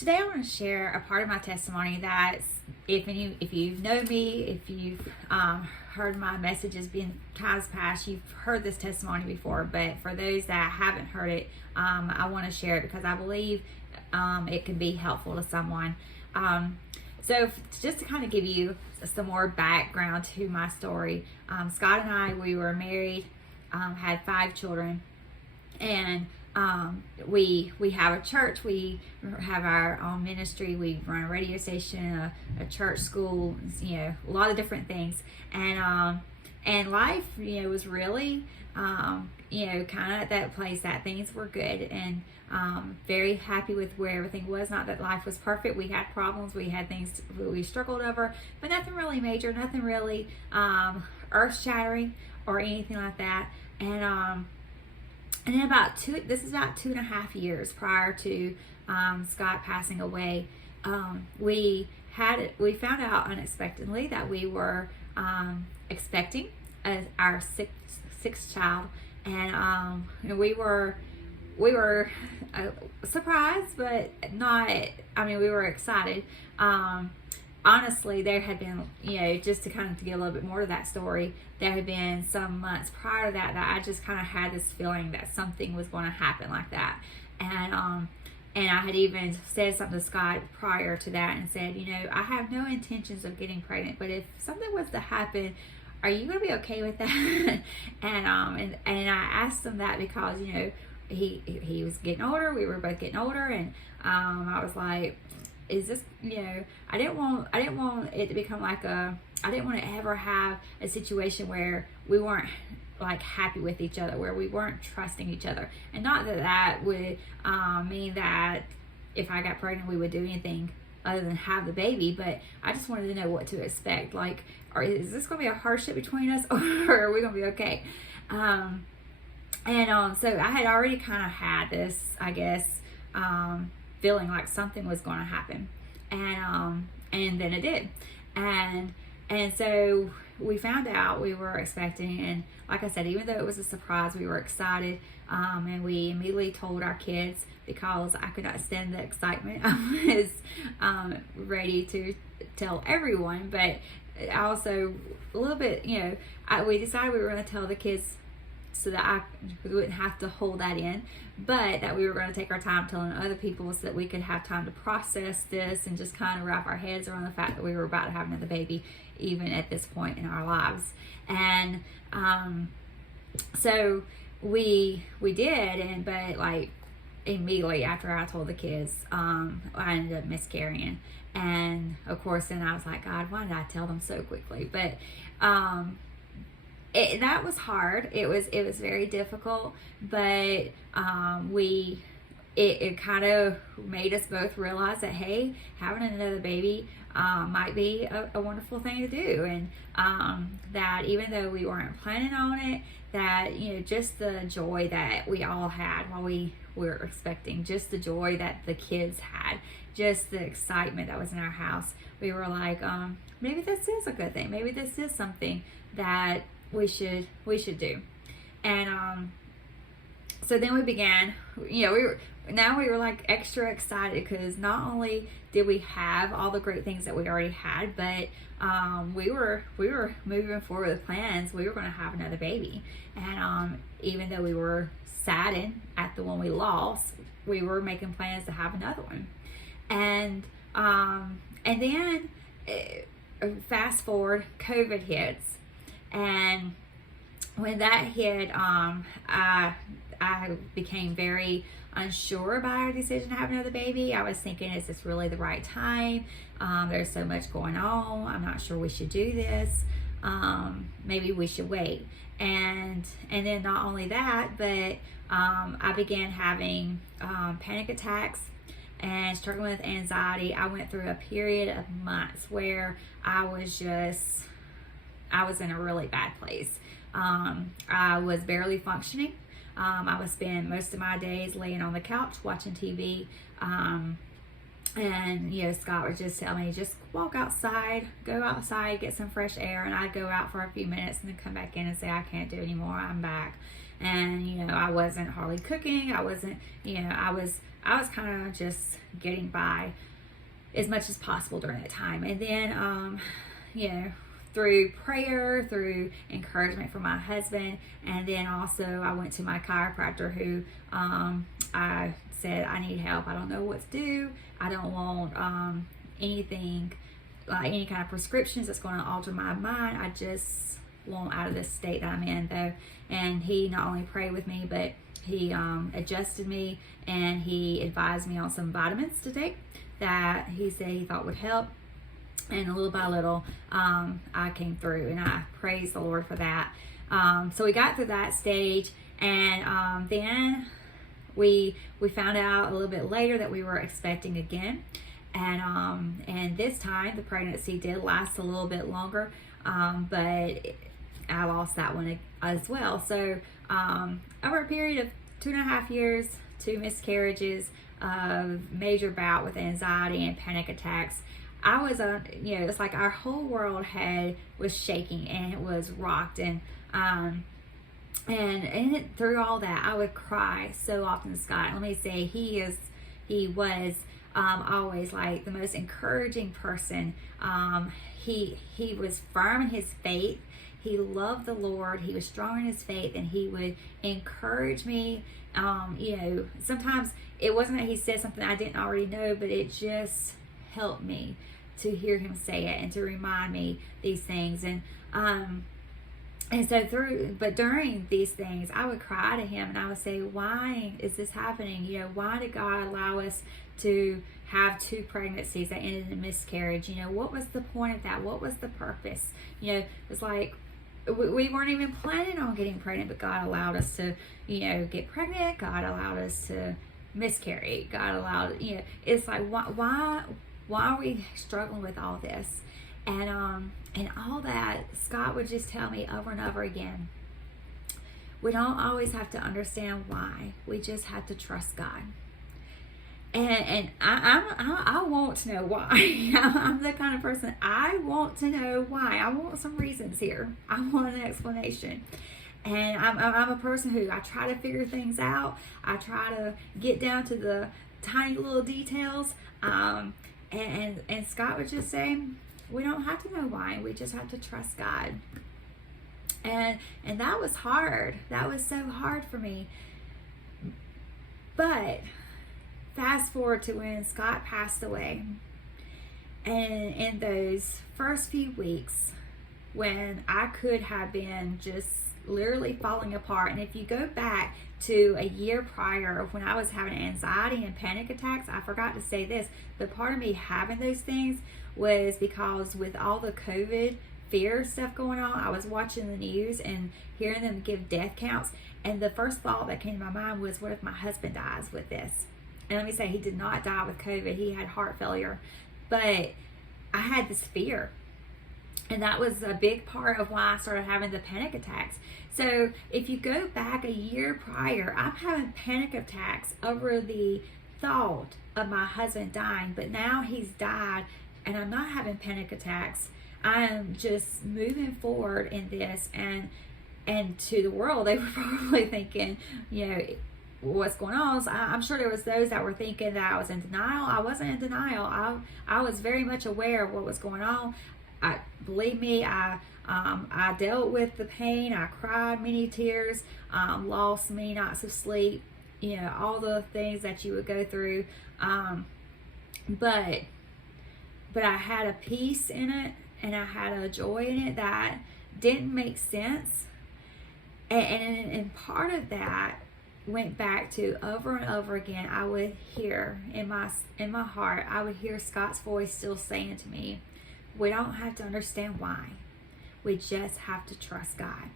Today I want to share a part of my testimony that if you know me, if you've heard my messages being times past, you've heard this testimony before. But for those that haven't heard it, I want to share it because I believe it can be helpful to someone. Just to kind of give you some more background to my story, Scott and I, we were married, had 5 children, and we have a church, we have our own ministry, we run a radio station, a church, school, a lot of different things, and life, was really, kind of at that place that things were good, and very happy with where everything was. Not that life was perfect. We had problems, we had things we struggled over, but nothing really major, nothing really earth shattering or anything like that. And then this is about 2.5 years prior to Scott passing away, we found out unexpectedly that we were expecting our sixth child, and we were surprised, but not. We were excited. Honestly, there had been, just to kind of get a little bit more to that story, there had been some months prior to that I just kind of had this feeling that something was going to happen like that. And I had even said something to Scott prior to that and said, I have no intentions of getting pregnant, but if something was to happen, are you going to be okay with that? and I asked him that because, he was getting older, we were both getting older, and I was like, is this, I didn't want it to become like I didn't want to ever have a situation where we weren't like happy with each other, where we weren't trusting each other. And not that would mean that if I got pregnant we would do anything other than have the baby, but I just wanted to know what to expect. Like, is this going to be a hardship between us, or are we going to be okay? So I had already kind of had this, I guess, feeling like something was going to happen, and then it did, and so we found out we were expecting, and like I said, even though it was a surprise, we were excited, and we immediately told our kids because I could not stand the excitement. I was ready to tell everyone, but also a little bit, we decided we were going to tell the kids so that we wouldn't have to hold that in, but that we were going to take our time telling other people so that we could have time to process this and just kind of wrap our heads around the fact that we were about to have another baby, even at this point in our lives. And so we did, but like immediately after I told the kids, I ended up miscarrying. And of course, then I was like, God, why did I tell them so quickly? But that was hard. It was very difficult, but it kind of made us both realize that, hey, having another baby might be a wonderful thing to do, and that even though we weren't planning on it, that just the joy that we all had while we were expecting, just the joy that the kids had, just the excitement that was in our house, we were like, maybe this is a good thing. Maybe this is something that we should do. And so then we began, we were like extra excited because not only did we have all the great things that we already had, but we were moving forward with plans. We were going to have another baby, and even though we were saddened at the one we lost, we were making plans to have another one. And then fast forward, COVID hits. And when that hit, I became very unsure about our decision to have another baby. I was thinking, is this really the right time? There's so much going on. I'm not sure we should do this. Maybe we should wait. And then not only that, but I began having panic attacks and struggling with anxiety. I went through a period of months where I was in a really bad place. I was barely functioning. I would spend most of my days laying on the couch watching TV. And Scott would just tell me, just walk outside, go outside, get some fresh air, and I'd go out for a few minutes and then come back in and say, I can't do anymore, I'm back. And, you know, I wasn't hardly cooking. I wasn't, you know, I was kind of just getting by as much as possible during that time. And then, you know, through prayer, through encouragement from my husband, and then also I went to my chiropractor who, I said, I need help. I don't know what to do. I don't want anything, like any kind of prescriptions that's going to alter my mind. I just want out of this state that I'm in, though. And he not only prayed with me, but he adjusted me, and he advised me on some vitamins to take that he said he thought would help. And little by little, I came through, and I praise the Lord for that. So we got through that stage, and then we found out a little bit later that we were expecting again, and this time the pregnancy did last a little bit longer, but I lost that one as well. So over a period of 2.5 years, 2 miscarriages, major bout with anxiety and panic attacks, I was you know, it's like our whole world was shaking, and it was rocked, and through all that, I would cry so often to Scott. Let me say, he was always like the most encouraging person. He was firm in his faith. He loved the Lord. He was strong in his faith, and he would encourage me. You know, sometimes it wasn't that he said something I didn't already know, but it just helped me to hear him say it and to remind me these things. And so but during these things, I would cry to him, and I would say, why is this happening? You know, why did God allow us to have 2 pregnancies that ended in miscarriage? You know, what was the point of that? What was the purpose? You know, it's like we weren't even planning on getting pregnant, but God allowed us to, you know, get pregnant. God allowed us to miscarry. God allowed, you know, it's like, why are we struggling with all this? And all that, Scott would just tell me over and over again, we don't always have to understand why. We just have to trust God. And I want to know why. I'm the kind of person, I want to know why. I want some reasons here. I want an explanation. And I'm a person who, I try to figure things out. I try to get down to the tiny little details. And Scott would just say, we don't have to know why. We just have to trust God. And that was hard. That was so hard for me. But fast forward to when Scott passed away. And in those first few weeks, when I could have been just literally falling apart. And if you go back to a year prior, when I was having anxiety and panic attacks, I forgot to say this, but part of me having those things was because with all the COVID fear stuff going on, I was watching the news and hearing them give death counts, and the first thought that came to my mind was, what if my husband dies with this? And let me say, he did not die with COVID. He had heart failure, but I had this fear. And that was a big part of why I started having the panic attacks. So if you go back a year prior, I'm having panic attacks over the thought of my husband dying, but now he's died and I'm not having panic attacks. I'm just moving forward in this, and to the world, they were probably thinking, you know, what's going on. So I'm sure there was those that were thinking that I was in denial. I wasn't in denial. I was very much aware of what was going on. Believe me, I dealt with the pain. I cried many tears, lost many nights of sleep, you know, all the things that you would go through. But I had a peace in it, and I had a joy in it that didn't make sense. And part of that went back to over and over again, I would hear in my heart, I would hear Scott's voice still saying to me, we don't have to understand why. We just have to trust God.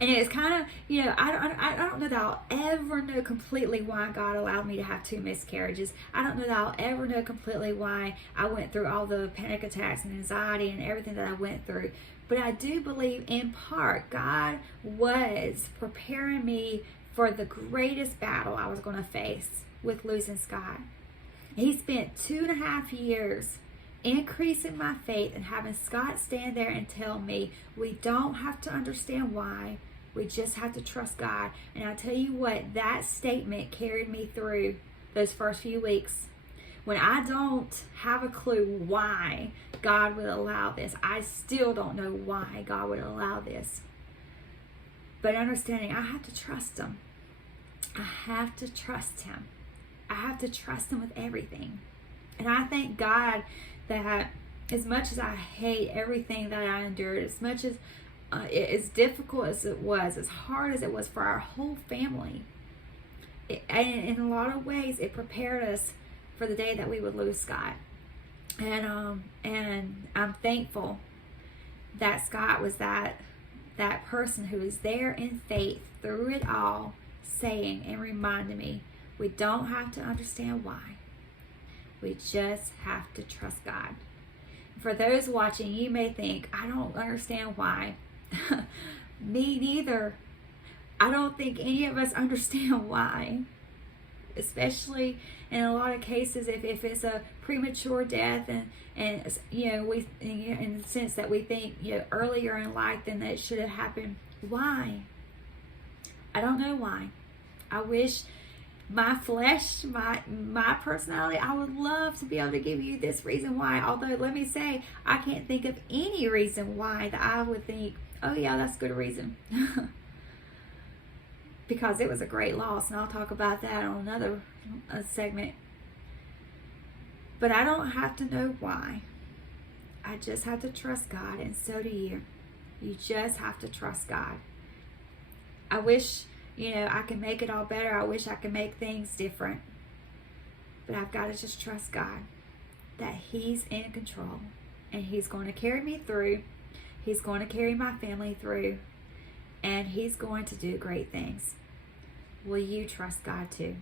And it's kind of, you know, I don't know that I'll ever know completely why God allowed me to have 2 miscarriages. I don't know that I'll ever know completely why I went through all the panic attacks and anxiety and everything that I went through. But I do believe in part God was preparing me for the greatest battle I was going to face with losing Scott. He spent 2.5 years increasing my faith and having Scott stand there and tell me we don't have to understand why. We just have to trust God. And I tell you what, that statement carried me through those first few weeks. When I don't have a clue why God would allow this, I still don't know why God would allow this. But understanding, I have to trust Him. I have to trust Him. I have to trust Him with everything. And I thank God that as much as I hate everything that I endured, as much as as difficult as it was, as hard as it was for our whole family, and in a lot of ways, it prepared us for the day that we would lose Scott. And I'm thankful that Scott was that person who was there in faith through it all, saying and reminding me, we don't have to understand why. We just have to trust God. For those watching, you may think, I don't understand why. Me neither. I don't think any of us understand why. Especially in a lot of cases, if it's a premature death, and we, in the sense that we think earlier in life than that it should have happened. Why? I don't know why. I wish my flesh, my personality, I would love to be able to give you this reason why. Although, let me say, I can't think of any reason why that I would think, oh yeah, that's a good reason. Because it was a great loss, and I'll talk about that on another segment. But I don't have to know why. I just have to trust God, and so do you. You just have to trust God. I wish, I can make it all better. I wish I could make things different. But I've got to just trust God that He's in control, and He's going to carry me through. He's going to carry my family through, and He's going to do great things. Will you trust God too?